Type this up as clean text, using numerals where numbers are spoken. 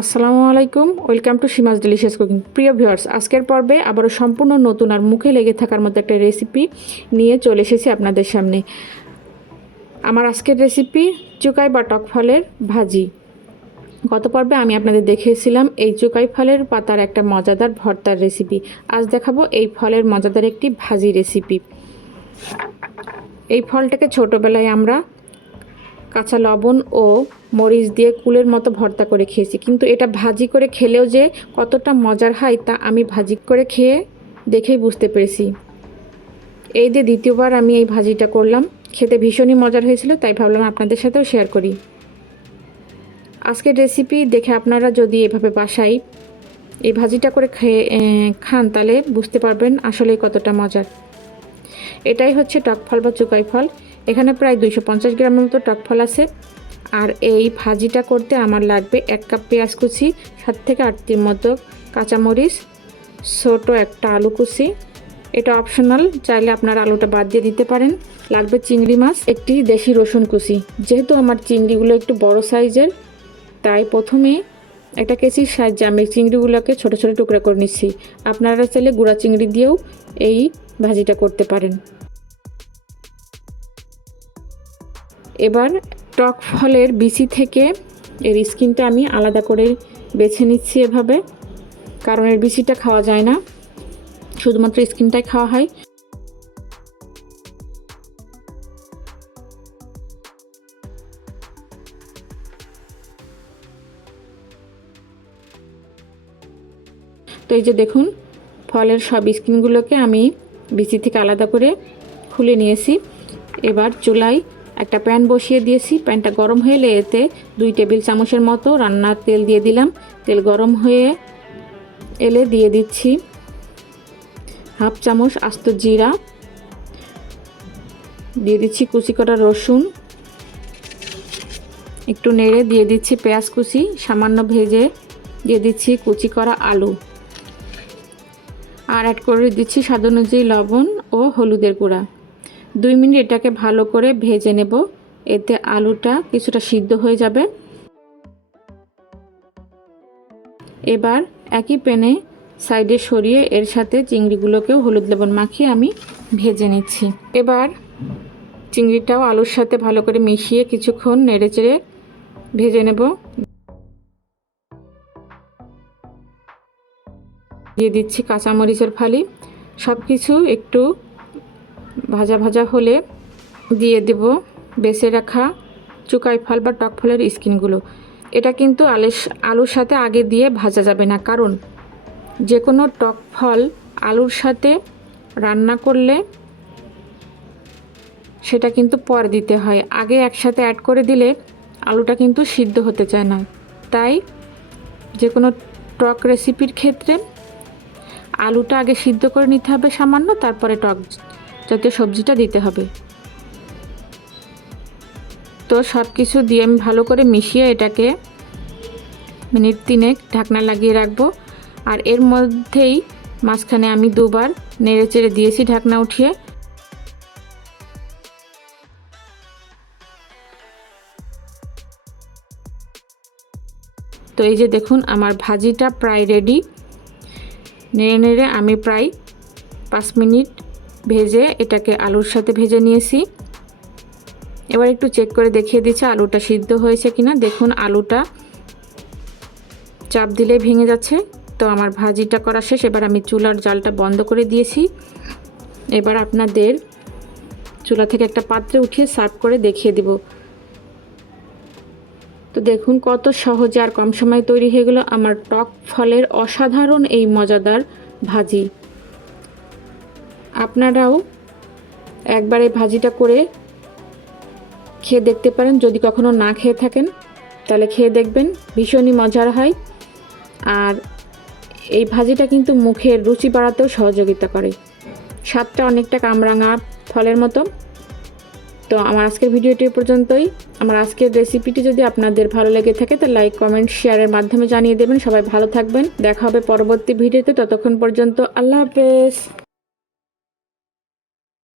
আসসালামু আলাইকুম, welcome to সীমাস delicious cooking. প্রিয় ভিউয়ার্স, আজকের পর্বে আবারও সম্পূর্ণ নতুন আর মুখে লেগে থাকার মতো একটা রেসিপি নিয়ে চলে এসেছি আপনাদের সামনে। আমার আজকের রেসিপি চুকাই বা টক ফলের ভাজি। গত পর্বে আমি আপনাদের দেখিয়েছিলাম এই চুকাই ফলের পাতার একটা মজাদার ভর্তার রেসিপি। আজ দেখাবো এই ফলের মজাদার একটি ভাজি রেসিপি। এই ফলটাকে ছোটোবেলায় আমরা কাঁচা লবণ ও মরিচ দিয়ে কুলের মতো ভর্তা করে খেয়েছি, কিন্তু এটা ভাজি করে খেলেও যে কতটা মজার হয় তা আমি ভাজি করে খেয়ে দেখেই বুঝতে পেরেছি। এই যে দ্বিতীয়বার আমি এই ভাজিটা করলাম, খেতে ভীষণই মজার হয়েছিল, তাই ভাবলাম আপনাদের সাথেও শেয়ার করি। আজকের রেসিপি দেখে আপনারা যদি এভাবে বাসায় এই ভাজিটা করে খান তাহলে বুঝতে পারবেন আসলে কতটা মজার। এটাই হচ্ছে টক ফল বা চুকাই ফল। এখানে প্রায় 250 গ্রামের মতো টক ফল আছে। আর এই ভাজিটা করতে আমার লাগবে 1 কাপ পেঁয়াজ কুচি, 7 থেকে 8টির মতো কাঁচামরিচ, ছোট একটা আলু কুচি। এটা অপশনাল, চাইলে আপনারা আলুটা বাদ দিয়ে দিতে পারেন। লাগবে চিংড়ি মাছ, একটি দেশি রসুন কুচি। যেহেতু আমার চিংড়িগুলো একটু বড় সাইজের, তাই প্রথমে একটা কেচির সাহায্যে আমি চিংড়িগুলোকে ছোট ছোট টুকরা করে নিচ্ছি। আপনারা চাইলে গুঁড়া চিংড়ি দিয়েও এই ভাজিটা করতে পারেন। এবার টক ফলের বিচি থেকে এর স্কিনটা আমি আলাদা করে বেছে নিচ্ছি এভাবে, কারণ এর বিচিটা খাওয়া যায় না, শুধুমাত্র স্কিনটাই খাওয়া হয়। তো এই যে দেখুন, ফলের সব স্কিনগুলোকে আমি বিচি থেকে আলাদা করে খুলে নিয়েছি। এবার চুলায় একটা প্যান বসিয়ে দিয়েছি। প্যানটা গরম হয়ে এলে এতে 2 টেবিল চামচের মতো রান্নার তেল দিয়ে দিলাম। তেল গরম হয়ে এলে দিয়ে দিচ্ছি 1/2 চামচ আস্ত জিরা, দিয়ে দিচ্ছি কুচি করা রসুন, একটু নেড়ে দিয়ে দিচ্ছি পেঁয়াজ কুচি, সামান্য ভেজে দিয়ে দিচ্ছি কুচি করা আলু, আর অ্যাড করে দিচ্ছি স্বাদ অনুযায়ী লবণ ও হলুদের গুঁড়া। 2 মিনিট এটাকে ভালো করে ভেজে নেব, এতে আলুটা কিছুটা সিদ্ধ হয়ে যাবে। এবার একই প্যানে সাইডে সরিয়ে এর সাথে চিংড়িগুলোকেও হলুদ লবণ মাখিয়ে আমি ভেজে নিচ্ছি। এবার চিংড়িটাও আলুর সাথে ভালো করে মিশিয়ে কিছুক্ষণ নেড়েচেড়ে ভেজে নেব। দিয়ে দিচ্ছি কাঁচামরিচের ফালি। সব কিছু একটু ভাজা ভাজা হলে দিয়ে দেব বেছে রাখা চুকাই ফল বা টক ফলের স্কিনগুলো। এটা কিন্তু আলুর সাথে আগে দিয়ে ভাজা যাবে না, কারণ যে কোনো টক ফল আলুর সাথে রান্না করলে সেটা কিন্তু পরে দিতে হয়। আগে একসাথে অ্যাড করে দিলে আলুটা কিন্তু সিদ্ধ হতে চায় না। তাই যে কোনো টক রেসিপির ক্ষেত্রে আলুটা আগে সিদ্ধ করে নিতে হবে সামান্য, তারপরে টক জাতীয় সবজিটা দিতে হবে। তো সব কিছু দিয়ে আমি ভালো করে মিশিয়ে এটাকে মিনিট 3 ঢাকনা লাগিয়ে রাখবো। আর এর মধ্যেই মাঝখানে আমি 2বার নেড়ে চেড়ে দিয়েছি ঢাকনা উঠিয়ে। তো এই যে দেখুন, আমার ভাজিটা প্রায় রেডি। নেড়ে নেড়ে আমি প্রায় 5 মিনিট ভেজে এটাকে আলুর সাথে ভেজে নিয়েছি। এবার একটু চেক করে দেখিয়ে দিচ্ছি আলুটা সিদ্ধ হয়েছে কিনা। দেখুন, আলুটা চাপ দিলে ভেঙে যাচ্ছে। তো আমার ভাজিটা করা শেষ। এবার আমি চুলার জালটা বন্ধ করে দিয়েছি। এবার আপনাদের চুলা থেকে একটা পাত্রে উঠিয়ে সার্ভ করে দেখিয়ে দিব। তো দেখুন কত সহজে আর কম সময়ে তৈরি হয়ে গেল আমার টক ফলের অসাধারণ এই মজাদার ভাজি। আপনারাও একবার এই ভাজিটা করে খেয়ে দেখতে পারেন। যদি কখনো না খেয়ে থাকেন তাহলে খেয়ে দেখবেন, ভীষণই মজার হয়। আর এই ভাজিটা কিন্তু মুখের রুচি বাড়াতেও সহযোগিতা করে। স্বাদটা অনেকটা কামরাঙা ফলের মতো। তো আমার আজকের ভিডিওটি পর্যন্তই। আমার আজকের রেসিপিটি যদি আপনাদের ভালো লেগে থাকে তাহলে লাইক, কমেন্ট, শেয়ারের মাধ্যমে জানিয়ে দেবেন। সবাই ভালো থাকবেন, দেখা হবে পরবর্তী ভিডিওতে। ততক্ষণ পর্যন্ত আল্লাহ হাফেজ।